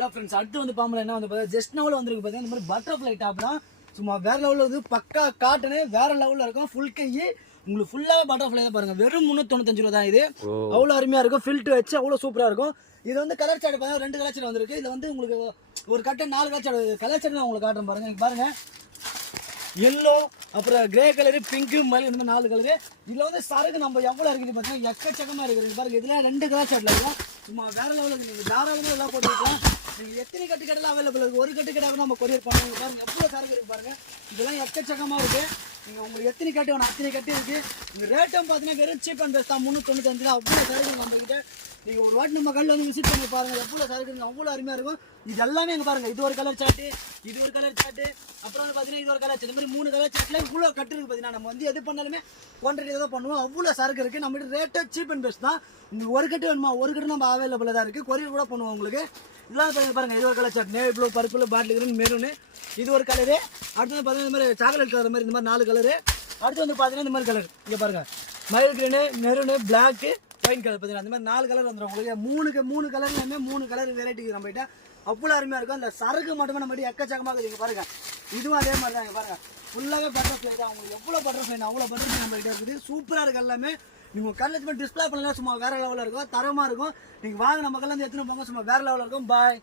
Hello friends, அடுத்து வந்து பாம்பல என்ன வந்து ஜஸ்ட் நவுல வந்துருக்கு பார்த்தீங்கன்னா இந்த மாதிரி பட்டர்ஃப்ளை டாப் தான். சும்மா வேற லெவலில் வந்து பக்கா காட்டனு வேற லெவலில் இருக்கும். ஃபுல் கை உங்களுக்கு ஃபுல்லாகவே பட்டர்ஃப்ளை தான் பாருங்க. வெறும் 395 ரூபா தான் இது. அவ்வளோ அருமையாக இருக்கும். ஃபில்ட் வச்சு அவ்வளோ சூப்பராக இருக்கும். இது வந்து கலர் சார்ட் பார்த்தீங்கன்னா 2 கலர் சார்ட் வந்திருக்கு. இதில் வந்து உங்களுக்கு ஒரு கட்டை 4 கலர் சார்ட். கலர் சார்ட் நான் உங்களுக்கு காட்டுறேன் பாருங்க. இங்கே பாருங்க, எல்லோ, அப்புறம் கிரே கலரு, பிங்க்கு, மயில், இந்த மாதிரி 4 கலரு. இதில் வந்து சரக்கு நம்ம எவ்வளோ இருக்குது பார்த்தீங்கன்னா எக்கச்சக்கமாக இருக்குது பாருங்க. இதில் 2 கலர் சார்ட்டில் இருக்கும். சும்மா வேற லெவலில் இருக்குது. தாராளமாக எல்லாம் போட்டுக்கலாம். நீங்கள் எத்தனை கட்டு கட்டலாம் அவைலபிள் இருக்குது. ஒரு கட்டு கட்டாக நம்ம கொரியர் பண்ணுவோம். பாருங்க எவ்வளோ சரக்கு இருக்குது பாருங்க. இதெல்லாம் எக்கச்சக்கமாக இருக்குது. நீங்கள் உங்களுக்கு எத்தனை கட்டு வேணும் அத்தனை கட்டு இருக்குது. இந்த ரேட்டும் பார்த்தீங்கன்னா வெறும் சீப் அண்ட் பெஸ்ட் தான். 395 தான். அவ்வளோ சரக்கு நம்மகிட்ட. நீங்கள் ஒரு வாட்டி நம்ம கல்லில் வந்து விசிட் பண்ணி பாருங்கள். எவ்வளோ சரக்கு அவ்வளோ அருமையாக இருக்கும். இது எல்லாமே இங்கே பாருங்கள். இது ஒரு கலர் சார்ட்டு, இது ஒரு கலர் சார்ட்டு, அப்புறம் வந்து பார்த்தீங்கன்னா இது ஒரு கலர் சார்ட். இந்த மாதிரி 3 கலர் சார்ட்டில் இவ்வளோ கட்டு இருக்குது பார்த்தீங்கன்னா. நம்ம வந்து எது பண்ணாலுமே குவான்டிட்டி தான் பண்ணுவோம். அவ்வளோ சரக்கு இருக்குது. நம்மகிட்ட ரேட்டு சீப் அண்ட் பெஸ்ட் தான். உங்களுக்கு ஒரு கட்டு வேணுமா, ஒரு கட்டு நம்ம அவைலபிளாக தான் இருக்குது. கொரியர் கூட பண்ணுவோம் உங்களுக்கு. இதெல்லாம் பாருங்கள். இது ஒரு colour chart, navy blue, purple, bottle green, maroon. இது ஒரு கலரு. அடுத்து வந்து பார்த்தீங்கன்னா இந்த மாதிரி சாக்லேட் கலர் மாதிரி இந்த மாதிரி 4 கலரு. அடுத்து வந்து பார்த்தீங்கன்னா இந்த மாதிரி கலர் இங்கே பாருங்கள், மயில் green, maroon, black, wine colour பார்த்தீங்கன்னா அந்த மாதிரி 4 கலர் வந்துடும் உங்களுக்கு. 3 கலர்லையுமே 3 கலர் வெரைட்டி நம்மகிட்ட. அவ்வளோ அருமையாக இருக்கும். அந்த சரக்கு மட்டுமே நம்ம எக்கச்சக்கமாக இருக்குது. இங்கே பாருங்கள், இதுவும் அதே மாதிரி தான். இங்கே பாருங்கள், ஃபுல்லாகவே பட்டர்ஃப்ளை தான். உங்களுக்கு எவ்வளோ பட்டர்ஃப்ளை, அவ்வளோ பட்டர்ஃப்ளை நம்மகிட்ட இருக்குது. சூப்பராக இருக்குது எல்லாமே. நீங்கள் கல்லில் டிஸ்பிளே பண்ணலாம். சும்மா வேறு லெவலில் இருக்கும், தரமாக இருக்கும். நீங்கள் வாங்க நம்ம கல்ல வந்து எடுத்துன்னு போங்க. சும்மா வேறு லெவலில் இருக்கும். பாய்.